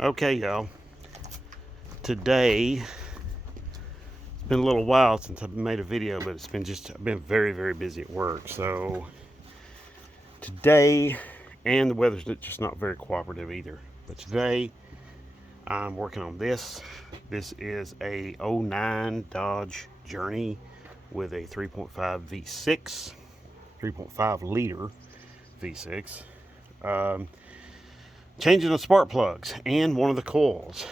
Okay, y'all. Today, it's been a little while since I've made a video, but I've been very, very busy at work. So today, and the weather's just not very cooperative either. But today, I'm working on this. This is a '09 Dodge Journey with a 3.5 V6, 3.5 liter V6. Changing the spark plugs and one of the coils.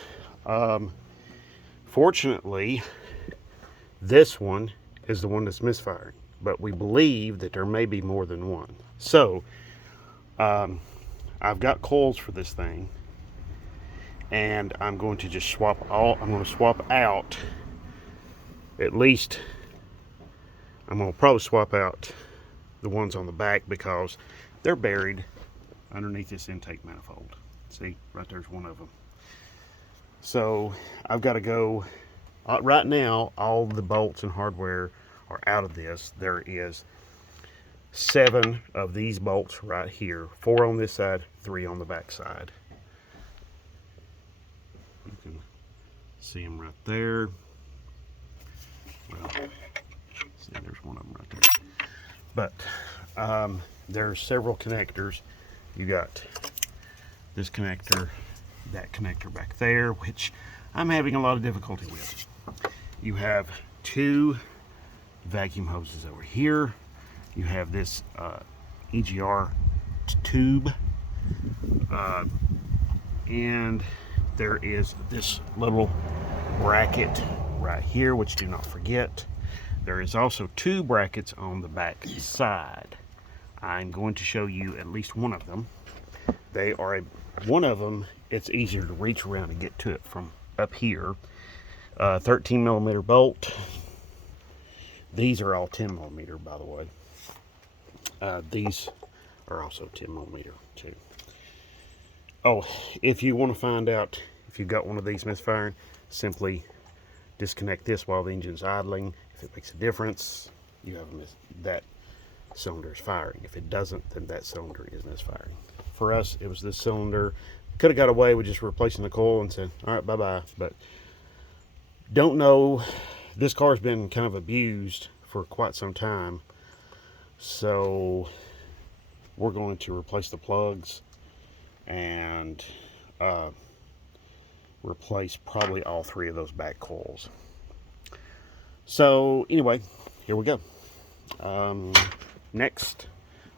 Fortunately, this one is the one that's misfiring, but we believe that there may be more than one. So, I've got coils for this thing, and I'm going to just I'm going to swap out at least, I'm going to probably swap out the ones on the back because they're buried underneath this intake manifold. See, right there's one of them. So I've got to go, right now all the bolts and hardware are out of this. There is 7 of these bolts right here, 4 on this side, 3 on the back side. You can see them right there. Well, see, there's one of them right there. But there's several connectors. You got this connector, that connector back there, which I'm having a lot of difficulty with. You have 2 vacuum hoses over here. You have this EGR tube, and there is this little bracket right here, which do not forget. There is also 2 brackets on the back side. I'm going to show you at least one of them. One of them, it's easier to reach around and get to it from up here. 13 millimeter bolt. These are all 10 millimeter, by the way. These are also 10 millimeter too. Oh, if you want to find out if you've got one of these misfiring, simply disconnect this while the engine's idling. If it makes a difference, you have that cylinder is firing. If it doesn't, then that cylinder is misfiring. For us, it was this cylinder. Could have got away with just replacing the coil and said, all right, bye-bye. But don't know. This car's been kind of abused for quite some time. So we're going to replace the plugs and replace probably all 3 of those back coils. So anyway, here we go. Next,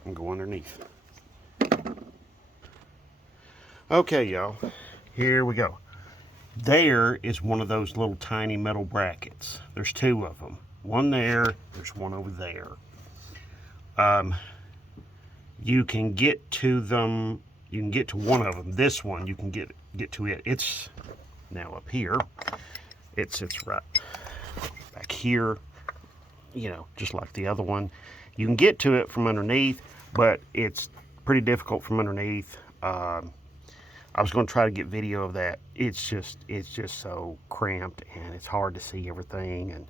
I'm going to go underneath. Okay, y'all, here we go. There is one of those little tiny metal brackets. There's 2 of them. One there, there's one over there. You can get to them, you can get to one of them. This one, you can get to it. It's now up here. It sits right back here, you know, just like the other one. You can get to it from underneath, but it's pretty difficult from underneath. I was going to try to get video of that. It's just so cramped and it's hard to see everything. And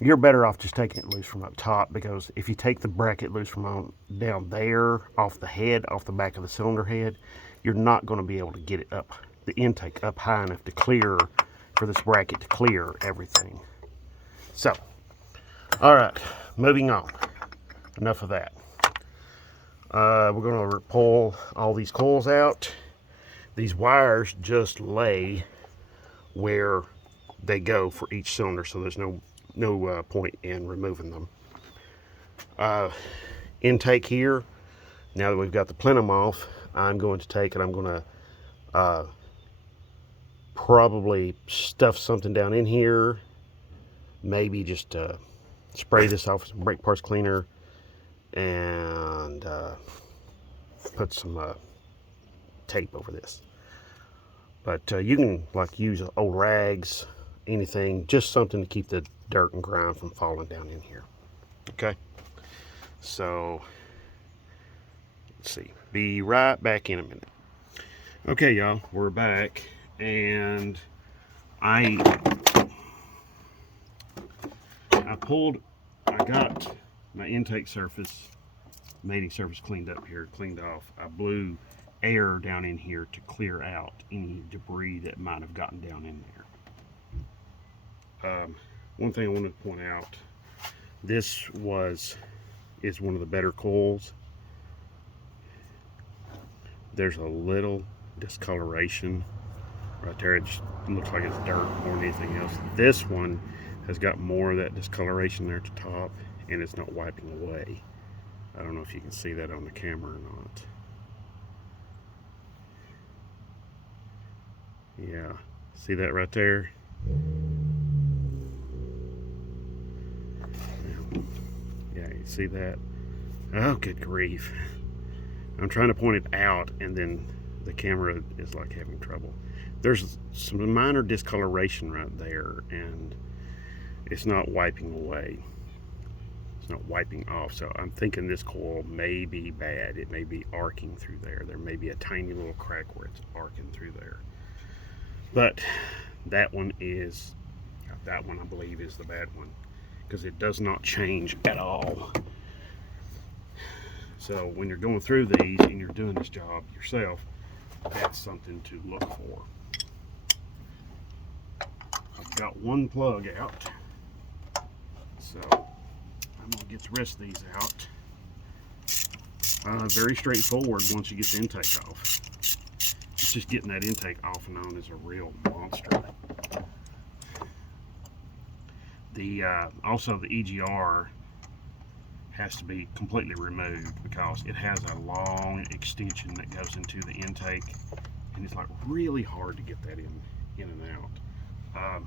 you're better off just taking it loose from up top, because if you take the bracket loose from down there, off the head, off the back of the cylinder head, you're not going to be able to get it up, the intake up high enough to clear, for this bracket to clear everything. So, all right, moving on. Enough of that. We're going to pull all these coils out. These wires just lay where they go for each cylinder, so there's no point in removing them. Intake here, now that we've got the plenum off, I'm going to take and I'm going to probably stuff something down in here, maybe just spray this off with some brake parts cleaner, and put some tape over this. But you can use old rags, anything, just something to keep the dirt and grime from falling down in here. Okay, so let's see, be right back in a minute. Okay, y'all, we're back, and I got my intake surface, mating surface cleaned up here, cleaned off. I blew air down in here to clear out any debris that might have gotten down in there. One thing I wanted to point out, this is one of the better coils. There's a little discoloration right there. It just looks like it's dirt more than anything else. This one has got more of that discoloration there at the top, and it's not wiping away. I don't know if you can see that on the camera or not. Yeah, see that right there? Yeah, you see that? Oh, good grief. I'm trying to point it out, and then the camera is like having trouble. There's some minor discoloration right there, and it's not wiping away. It's not wiping off. So I'm thinking this coil may be bad. It may be arcing through there. There may be a tiny little crack where it's arcing through there. But that one I believe is the bad one, because it does not change at all. So when you're going through these and you're doing this job yourself, that's something to look for. I've got one plug out, so I'm going to get the rest of these out. Very straightforward once you get the intake off. It's just getting that intake off and on is a real monster. Also the EGR has to be completely removed because it has a long extension that goes into the intake, and it's like really hard to get that in and out.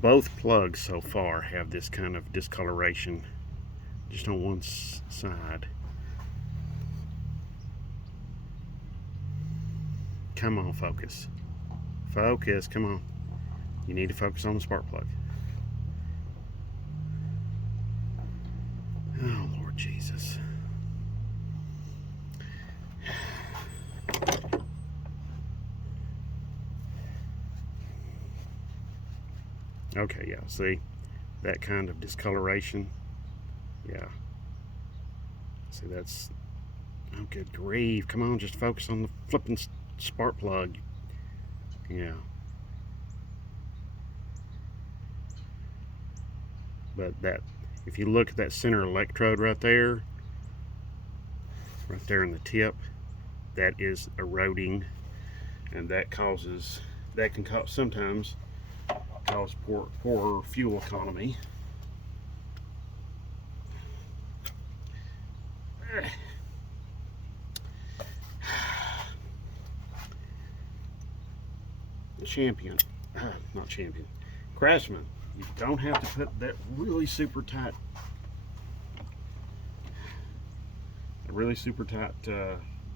Both plugs so far have this kind of discoloration just on one side. Come on, focus. Focus, come on. You need to focus on the spark plug. Oh, Lord Jesus. Okay, yeah, see? That kind of discoloration. Yeah. See, that's... Oh, good grief. Come on, just focus on the flipping spark plug. Yeah. But that... If you look at that center electrode right there in the tip, that is eroding, and that can sometimes cause poor fuel economy. Craftsman, you don't have to put that really super tight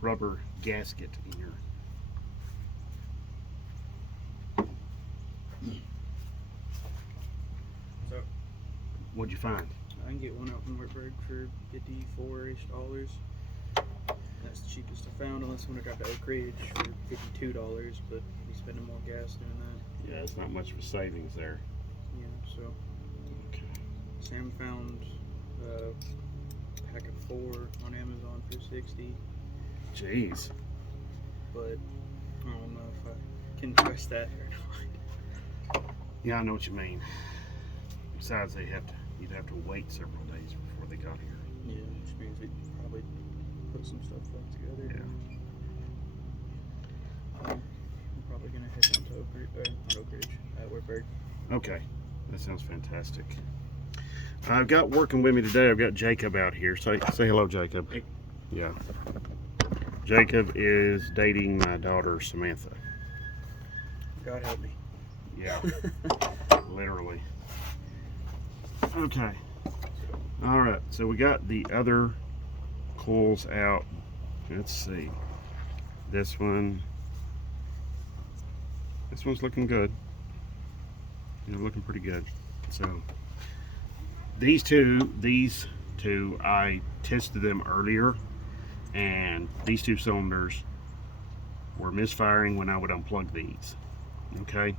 rubber gasket in your... So, what'd you find? I can get one out from Wartburg for $54-ish. That's the cheapest I found, unless I want to drive to Oak Ridge for $52, but I'll be spending more gas doing that. Yeah, it's not much of a savings there. Yeah, so Okay. Sam found a pack of 4 on Amazon for $60. Jeez. But I don't know if I can trust that or not. Yeah, I know what you mean. Besides, you'd have to wait several days before they got here. Yeah, which means we'd probably put some stuff back together. Yeah. I'm probably gonna head down to not Oak Ridge, Wartburg. Okay, that sounds fantastic. I've got working with me today. I've got Jacob out here. Say hello, Jacob. Hey. Yeah. Jacob is dating my daughter Samantha. God help me. Yeah. Literally. Okay. All right. So we got the other coils out. Let's see. This one's looking good. Looking pretty good. So these two, I tested them earlier, and these 2 cylinders were misfiring when I would unplug these. Okay.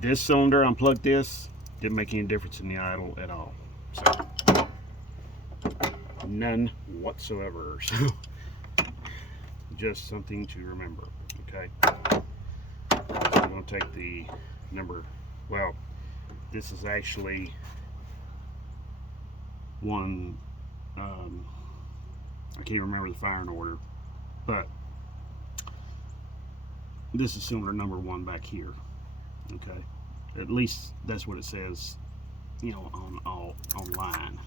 This cylinder, unplugged this, didn't make any difference in the idle at all. So none whatsoever. So just something to remember. Okay, so I'm going to take the number, well, this is actually one, I can't remember the firing order, but this is cylinder number 1 back here. Okay, at least that's what it says, you know, online.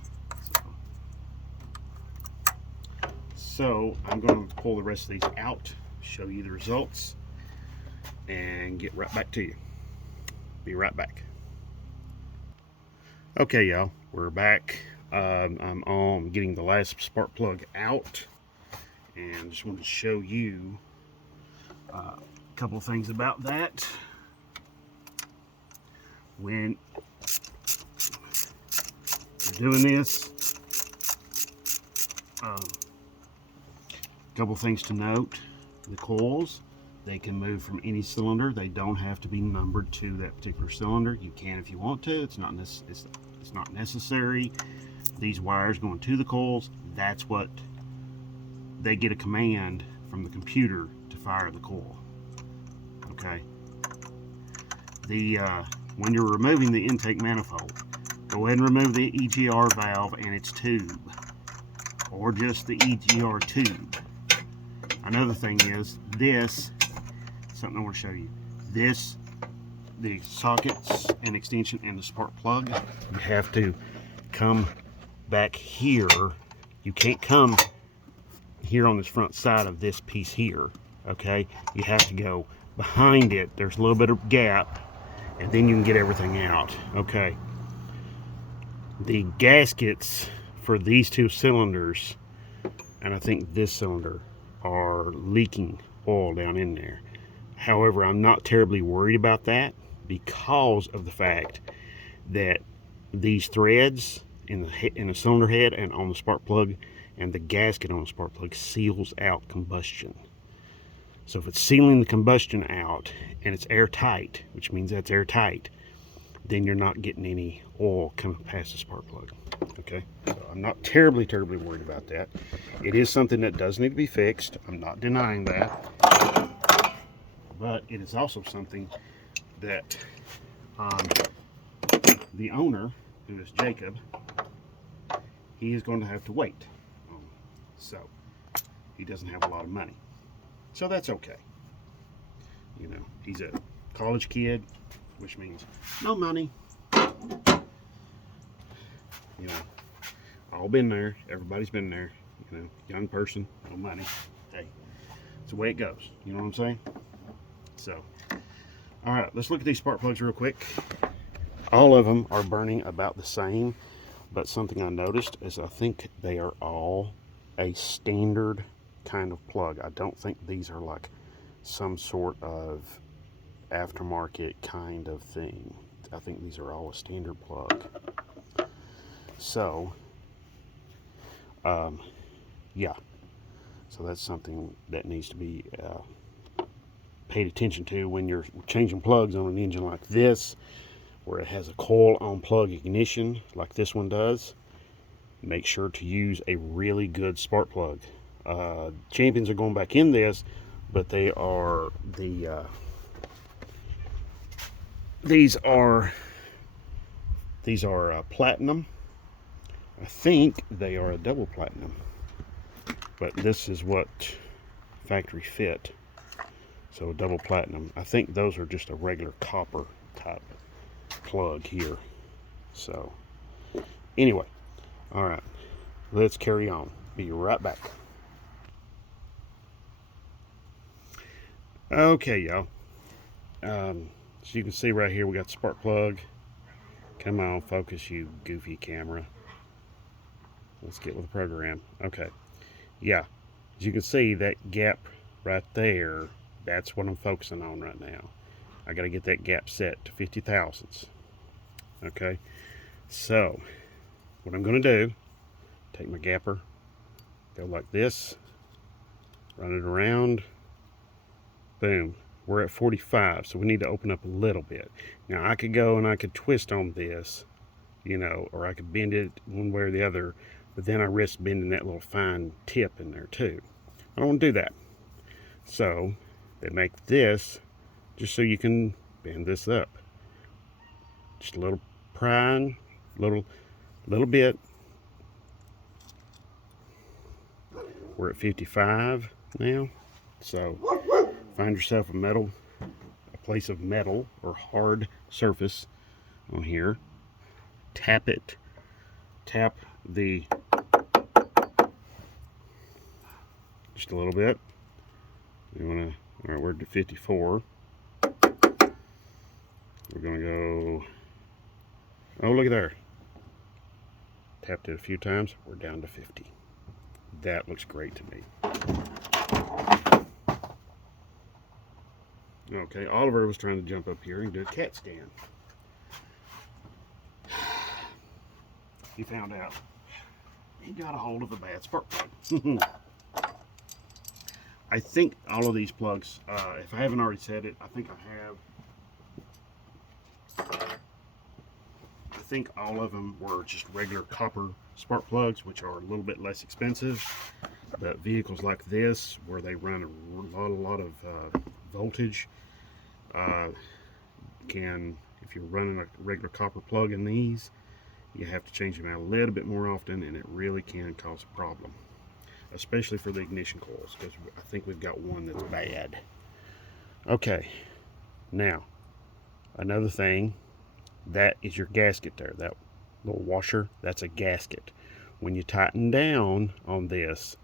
So I'm going to pull the rest of these out, show you the results, and get right back to you. Be right back. Okay, y'all, we're back. I'm on getting the last spark plug out, and just want to show you a couple of things about that. When you're doing this, a couple of things to note: the coils, they can move from any cylinder. They don't have to be numbered to that particular cylinder. You can if you want to. It's not necessary. These wires going to the coils, that's what they get a command from the computer to fire the coil. Okay. When you're removing the intake manifold, go ahead and remove the EGR valve and its tube, or just the EGR tube. Another thing is this, something I want to show you. This, the sockets and extension and the spark plug, you have to come back here. You can't come here on this front side of this piece here. Okay, you have to go behind it. There's a little bit of gap, and then you can get everything out. Okay, the gaskets for these 2 cylinders, and I think this cylinder, are leaking oil down in there. However, I'm not terribly worried about that because of the fact that these threads in the cylinder head and on the spark plug and the gasket on the spark plug seals out combustion. So if it's sealing the combustion out and it's airtight, which means that's airtight, then you're not getting any oil coming past the spark plug. Okay, so I'm not terribly worried about that. It is something that does need to be fixed. I'm not denying that, but it is also something that the owner, who is Jacob, he is going to have to wait. So he doesn't have a lot of money. So that's okay. You know, he's a college kid, which means no money. You know, all been there. Everybody's been there. You know, young person, no money. Hey, it's the way it goes. You know what I'm saying? So, all right, let's look at these spark plugs real quick. All of them are burning about the same, but something I noticed is I think they are all a standard kind of plug. I don't think these are like some sort of aftermarket kind of thing. I think these are all a standard plug. So, yeah. So that's something that needs to be paid attention to when you're changing plugs on an engine like this, where it has a coil on plug ignition like this one does. Make sure to use a really good spark plug. Champions are going back in this, but they are these are platinum. I think they are a double platinum, but this is what factory fit. So a double platinum. I think those are just a regular copper type plug here. So anyway, all right, let's carry on. Be right back. Okay, y'all. So you can see right here we got the spark plug. Come on, focus, you goofy camera. Let's get with the program. Okay, yeah, as you can see, that gap right there, that's what I'm focusing on right now. I got to get that gap set to 50 thousandths. Okay, so what I'm going to do, take my gapper, go like this, run it around, boom. We're at 45, so we need to open up a little bit. Now I could go and I could twist on this, you know, or I could bend it one way or the other, but then I risk bending that little fine tip in there too. I don't want to do that. So they make this just so you can bend this up. Just a little prying, little bit. We're at 55 now. So find yourself a place of metal or hard surface on here. Tap it. Tap the just a little bit. You wanna, all right, we're at 54. We're gonna go, oh, look at there. Tapped it a few times, we're down to 50. That looks great to me. Okay, Oliver was trying to jump up here and do a CAT scan. He found out he got a hold of a bad spark plug. I think all of these plugs, if I haven't already said it, I think all of them were just regular copper spark plugs, which are a little bit less expensive. But vehicles like this, where they run a lot of voltage, if you're running a regular copper plug in these, you have to change them out a little bit more often, and it really can cause a problem, especially for the ignition coils, because I think we've got one that's bad. Okay, now another thing, that is your gasket there, that little washer, that's a gasket. When you tighten down on this,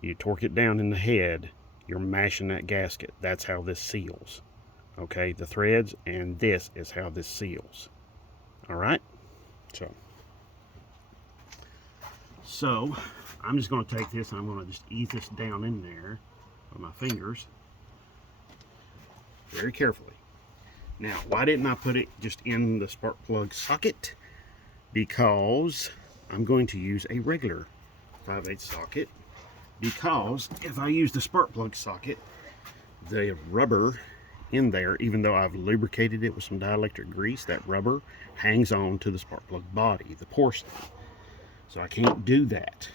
you torque it down in the head, you're mashing that gasket. That's how this seals. Okay, the threads, and this is how this seals. All right, so I'm just going to take this and I'm going to just ease this down in there with my fingers very carefully. Now, why didn't I put it just in the spark plug socket? Because I'm going to use a regular 5/8 socket, because if I use the spark plug socket, the rubber in there, even though I've lubricated it with some dielectric grease, that rubber hangs on to the spark plug body, the porcelain. So I can't do that.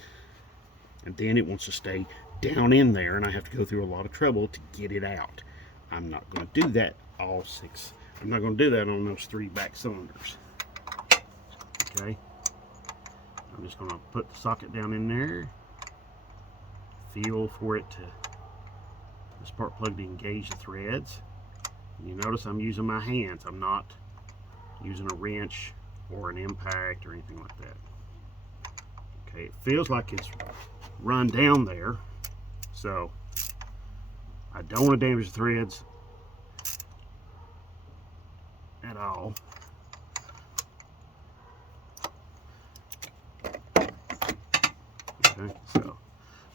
And then it wants to stay down in there, and I have to go through a lot of trouble to get it out. I'm not going to do that all six. I'm not going to do that on those 3 back cylinders. Okay. I'm just going to put the socket down in there, feel for it to, the spark plug to engage the threads. And you notice I'm using my hands. I'm not using a wrench or an impact or anything like that. Okay, it feels like it's run down there, so I don't want to damage the threads at all. Okay, so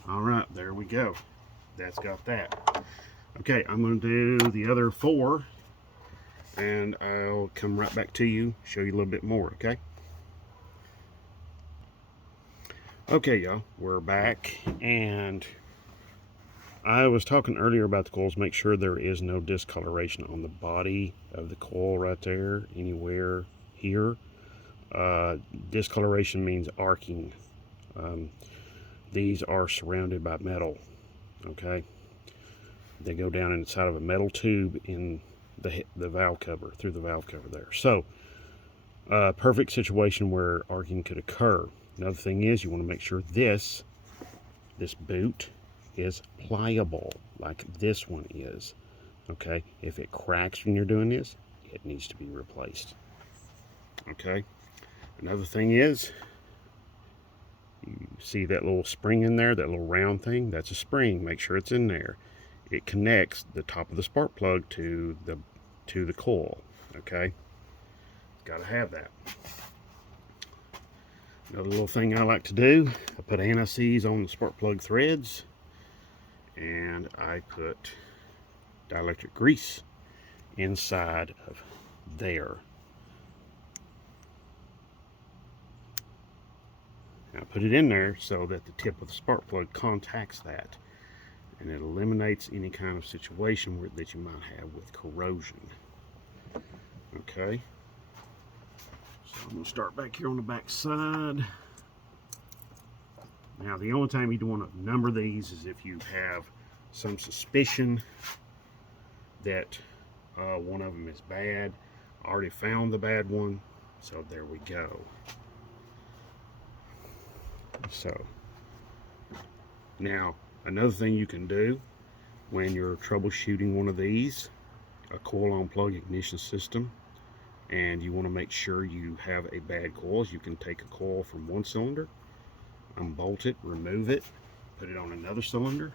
all right, there we go. That's got that. Okay, I'm going to do the other 4, and I'll come right back to you, show you a little bit more. Okay. Okay, y'all, we're back, and I was talking earlier about the coils. Make sure there is no discoloration on the body of the coil right there, anywhere here. Discoloration means arcing. These are surrounded by metal, okay? They go down inside of a metal tube in the valve cover, through the valve cover there. So, perfect situation where arcing could occur. Another thing is, you want to make sure this boot is pliable, like this one is. Okay, if it cracks when you're doing this, it needs to be replaced. Okay, another thing is, you see that little spring in there, that little round thing? That's a spring. Make sure it's in there. It connects the top of the spark plug to the coil. Okay, got to have that. Another little thing I like to do, I put anti-seize on the spark plug threads, and I put dielectric grease inside of there. And I put it in there so that the tip of the spark plug contacts that, and it eliminates any kind of situation that you might have with corrosion. Okay. So I'm going to start back here on the back side. Now, the only time you want to number these is if you have some suspicion that one of them is bad. I already found the bad one, so there we go. So now another thing you can do when you're troubleshooting one of these, a coil on plug ignition system, and you want to make sure you have a bad coil, you can take a coil from one cylinder, unbolt it, remove it, put it on another cylinder,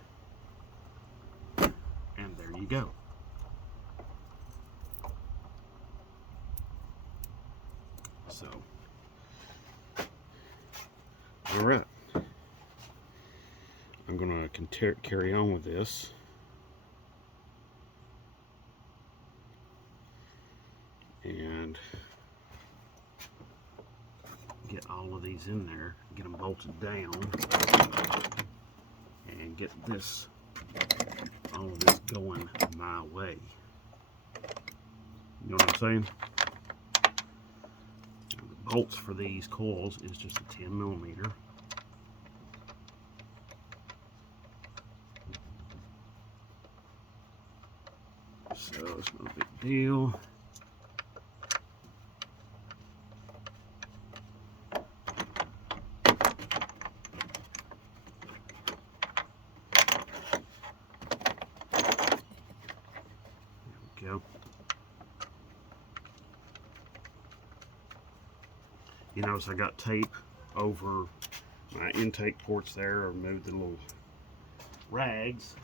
and there you go. So, all right, I'm going to carry on with this. And get all of these in there, get them bolted down, and get this, all of this going my way. You know what I'm saying? The bolts for these coils is just a 10mm. So it's no big deal. Go. You notice I got tape over my intake ports there. I removed the little rags.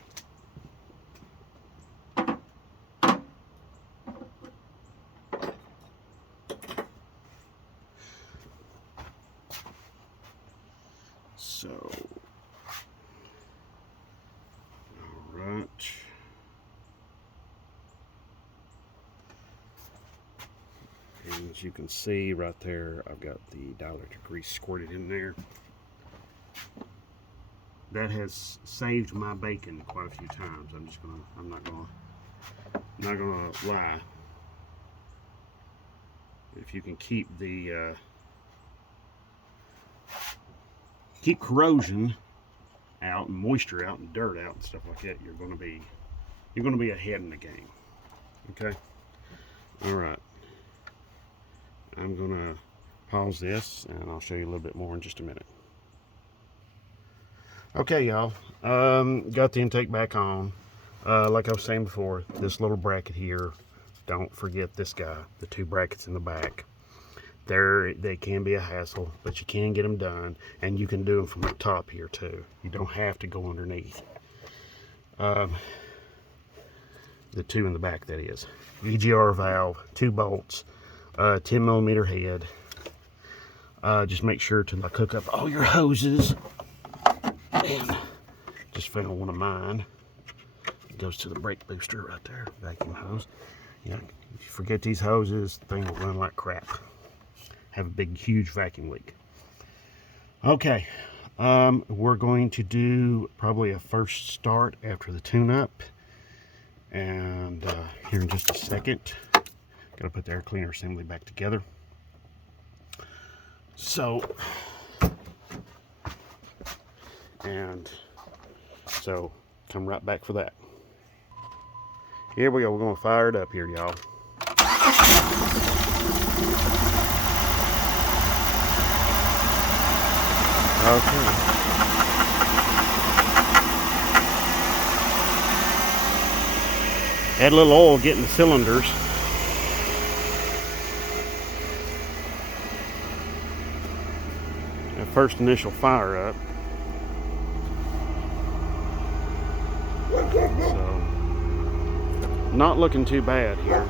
So, all right. And as you can see right there, I've got the dielectric grease squirted in there. That has saved my bacon quite a few times. I'm not gonna lie. If you can keep the keep corrosion out and moisture out and dirt out and stuff like that, you're gonna be ahead in the game. Okay. All right. I'm gonna pause this and I'll show you a little bit more in just a minute. Okay, y'all, got the intake back on. Like I was saying before, this little bracket here, don't forget this guy, the two brackets in the back. They can be a hassle, but you can get them done, and you can do them from the top here too. You don't have to go underneath. The two in the back, that is. EGR valve, 2 bolts, 10mm head. Just make sure to like hook up all your hoses. And just found one of mine. It goes to the brake booster right there, vacuum hose. Yeah, if you forget these hoses, the thing will run like crap. Have a big, huge vacuum leak. Okay, we're going to do probably a first start after the tune-up, and here in just a second. Gotta put the air cleaner assembly back together. So come right back for that. Here we go. We're gonna fire it up here, y'all. Okay. Add a little oil getting the cylinders. That first initial fire up. So, not looking too bad here.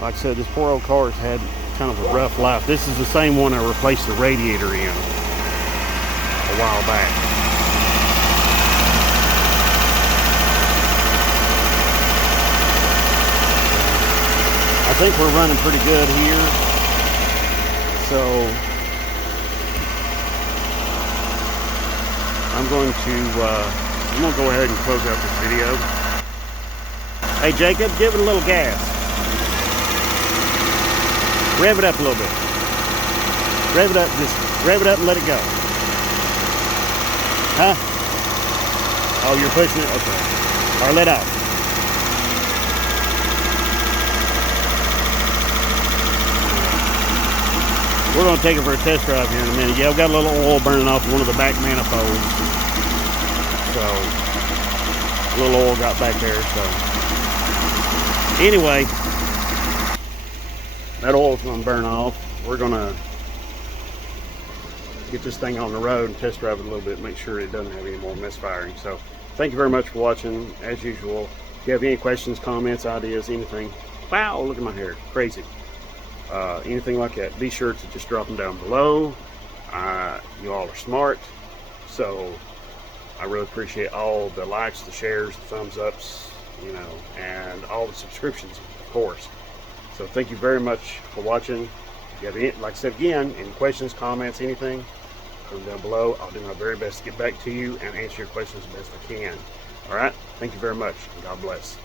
Like I said, this poor old car's had kind of a rough life. This is the same one I replaced the radiator in a while back. I think we're running pretty good here. So I'm going to go ahead and close out this video. Hey Jacob, give it a little gas. Rev it up a little bit. Rev it up, just rev it up and let it go. Huh? Oh, you're pushing it? Okay. All right, let out. We're going to take it for a test drive here in a minute. Yeah, we've got a little oil burning off one of the back manifolds. So, a little oil got back there. So, anyway, that oil's going to burn off. We're going to get this thing on the road and test drive it a little bit, make sure it doesn't have any more misfiring. So, thank you very much for watching. As usual, if you have any questions, comments, ideas, anything, wow, look at my hair, crazy. Anything like that, be sure to just drop them down below. You all are smart, so I really appreciate all the likes, the shares, the thumbs ups, you know, and all the subscriptions, of course. So thank you very much for watching. If you have any, like I said again, any questions, comments, anything, put them down below. I'll do my very best to get back to you and answer your questions as best I can. All right, thank you very much, and God bless.